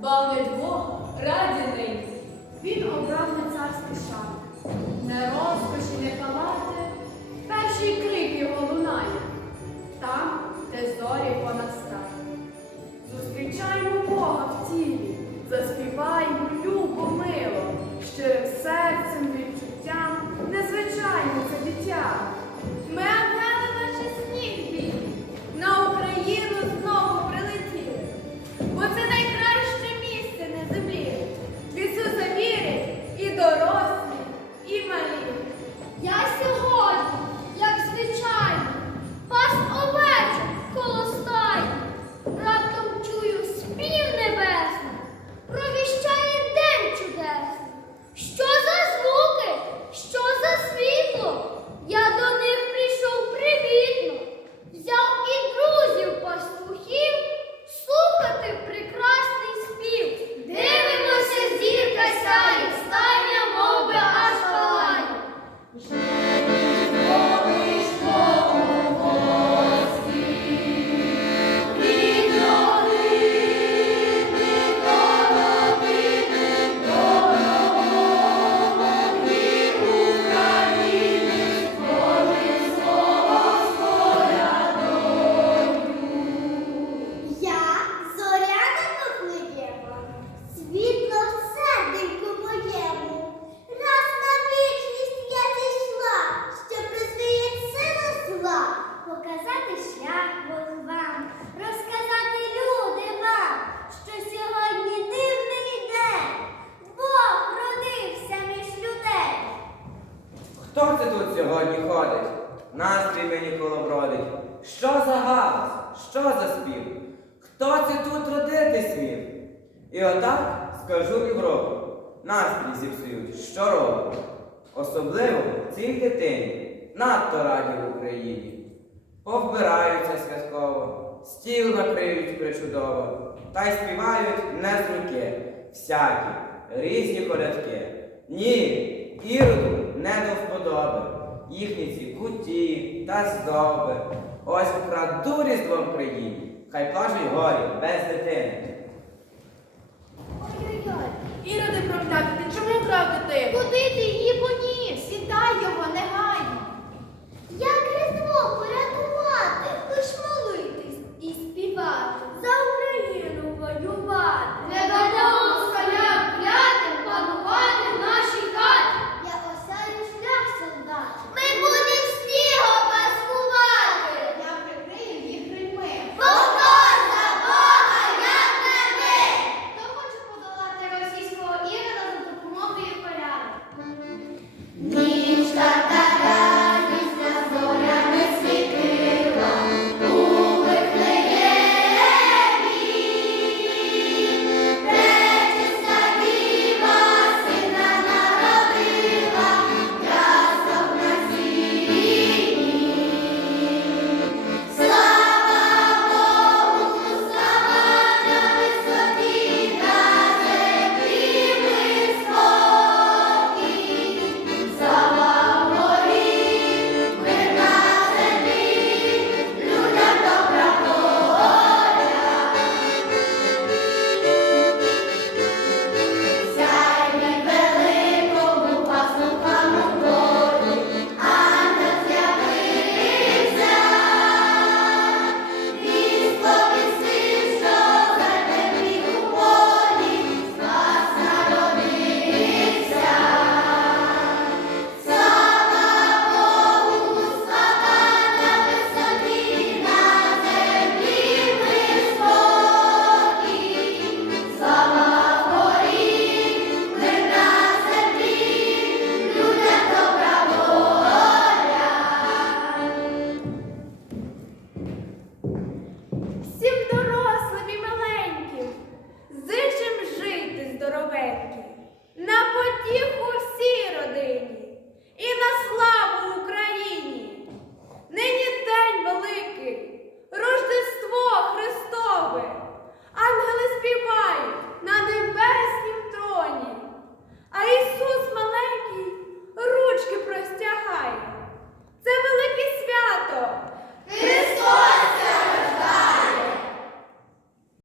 бавлять двох раді нині. Він обрав на царський шан, не розкоші, не палати, перший крик. Настрій мені колобродить. Що за галас? Що за спів? Хто це тут родити смів? І отак скажу Європу. Настрій зіпсують щороку. Особливо цій дитині надто раді в Україні. Повбираються святково, стіл накриють причудово, та й співають не з руки, всякі, різні колядки. Ні, іроду не до вподоби, їхні ці куті та здоби. Ось вкраду різдво в країні, хай плажуть горі без дитини.